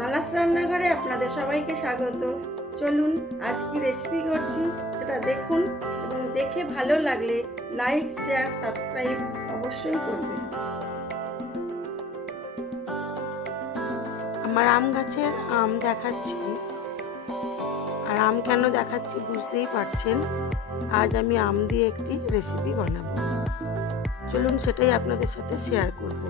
মালাস রান্নাঘরে আপনাদের সবাইকে স্বাগত। চলুন আজ কি রেসিপি করছি সেটা দেখুন এবং দেখে ভালো লাগলে লাইক, শেয়ার, সাবস্ক্রাইব অবশ্যই করবেন। আমার আম গাছের আম দেখাচ্ছি, আর আম কেন দেখাচ্ছি বুঝতেই পারছেন। আজ আমি আম দিয়ে একটি রেসিপি বানাবো, চলুন সেটাই আপনাদের সাথে শেয়ার করব।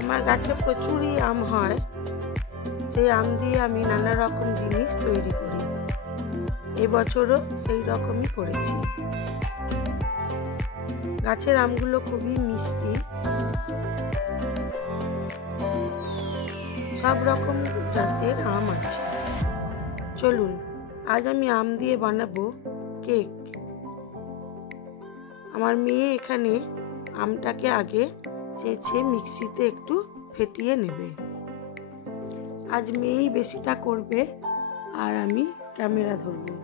আমার গাছে প্রচুরই আম হয়, সেই আম দিয়ে আমি নানা রকম জিনিস তৈরি করি। এবছরও সেই রকমই করেছি। গাছের আমগুলো খুবই মিষ্টি, সব রকম জাতের আম আছে। চলুন আজ আমি আম দিয়ে বানাবো কেক। আমার মেয়ে এখানে আমটাকে আগে চেঁচে মিক্সিতে একটু ফেটিয়ে নেবে। আজ মেয়েই বেশিটা করবে আর আমি ক্যামেরা ধরবো।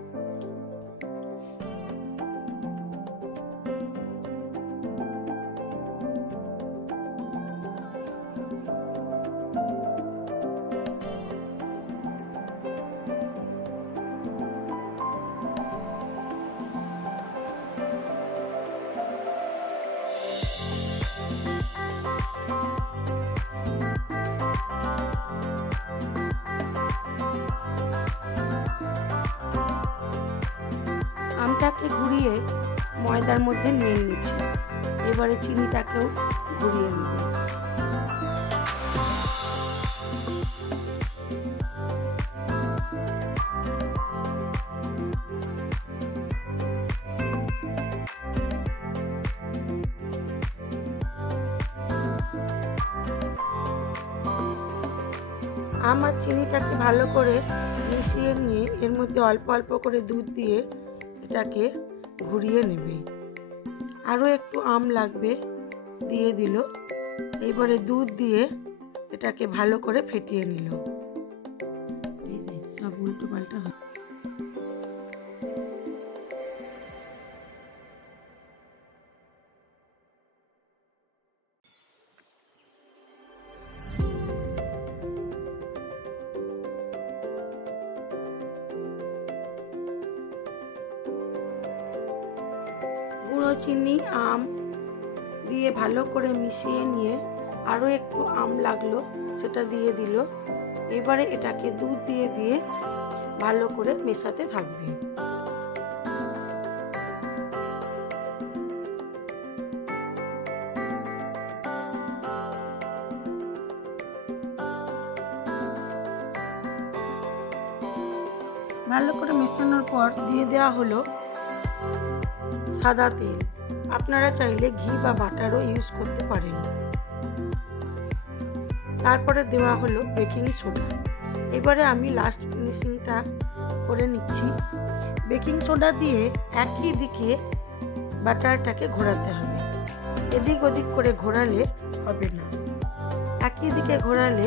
আমটাকে ঘুরিয়ে ময়দার মধ্যে নিয়ে নিয়েছি, এবারে চিনিটাকেও ঘুরিয়ে নেব। আম আর চিনিটাকে ভালো করে মিশিয়ে নিয়ে এর মধ্যে অল্প অল্প করে দুধ দিয়ে এটাকে ঘুরিয়ে নেবে। আরও একটু আম লাগবে, দিয়ে দিল। এইবারে দুধ দিয়ে এটাকে ভালো করে ফেটিয়ে নিল। সব উল্টো পাল্টা হয়। গুঁড়ো চিনি আম দিয়ে ভালো করে মিশিয়ে নিয়ে আরও একটু আম লাগলো, সেটা দিয়ে দিল। এবারে এটাকে দুধ দিয়ে দিয়ে ভালো করে মেশাতে থাকবে। ভালো করে মেশানোর পর দিয়ে দেওয়া হলো সাদা তেল। আপনারা চাইলে ঘি বা বাটারও ইউজ করতে পারেন। তারপরে দেওয়া হলো বেকিং সোডা। এবারে আমি লাস্ট ফিনিশিংটা করে নিচ্ছি। বেকিং সোডা দিয়ে একই দিকে বাটারটাকে ঘোরাতে হবে, এদিক ওদিক করে ঘোরালে হবে না। একই দিকে ঘোরালে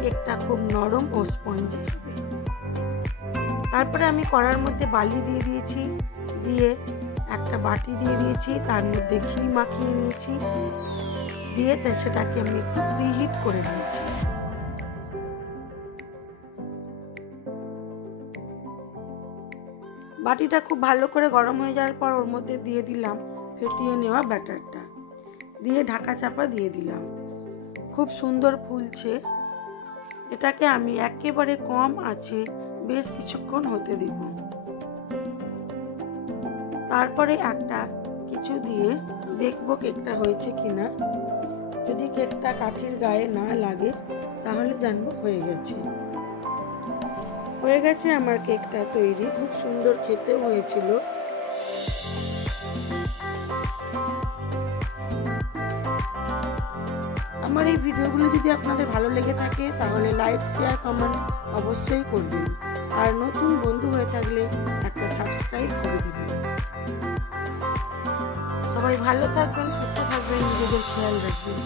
কেকটা খুব নরম ও স্পঞ্জি হবে। তারপরে আমি কড়ার মধ্যে বালি দিয়ে দিয়েছি, দিয়ে একটা বাটি দিয়ে দিয়েছি, তার মধ্যে ঘি মাখিয়ে নিয়েছি, দিয়ে সেটাকে আমি একটু প্রিহিট করে দিয়েছি। বাটিটা খুব ভালো করে গরম হয়ে যাওয়ার পর ওর মধ্যে দিয়ে দিলাম ফেটিয়ে নেওয়া ব্যাটারটা, দিয়ে ঢাকা চাপা দিয়ে দিলাম। খুব সুন্দর ফুলছে। এটাকে আমি একেবারে কম আঁচে বেশ কিছুক্ষণ হতে দেব। তারপরে একটা কিছু দিয়ে দেখবো কেকটা হয়েছে কিনা। যদি কেকটা কাঠির গায়ে না লাগে তাহলে জানবো হয়ে গেছে। হয়ে গেছে আমার কেকটা তৈরি, খুব সুন্দর খেতেও হয়েছিল। আমার এই ভিডিওগুলো যদি আপনাদের ভালো লেগে থাকে তাহলে লাইক, শেয়ার, কমেন্ট অবশ্যই করবেন। আর নতুন বন্ধু হয়ে থাকলে একটা সাবস্ক্রাইব করে দেবেন। সবাই ভালো থাকবেন, সুস্থ থাকবেন, নিজেদের খেয়াল রাখবেন।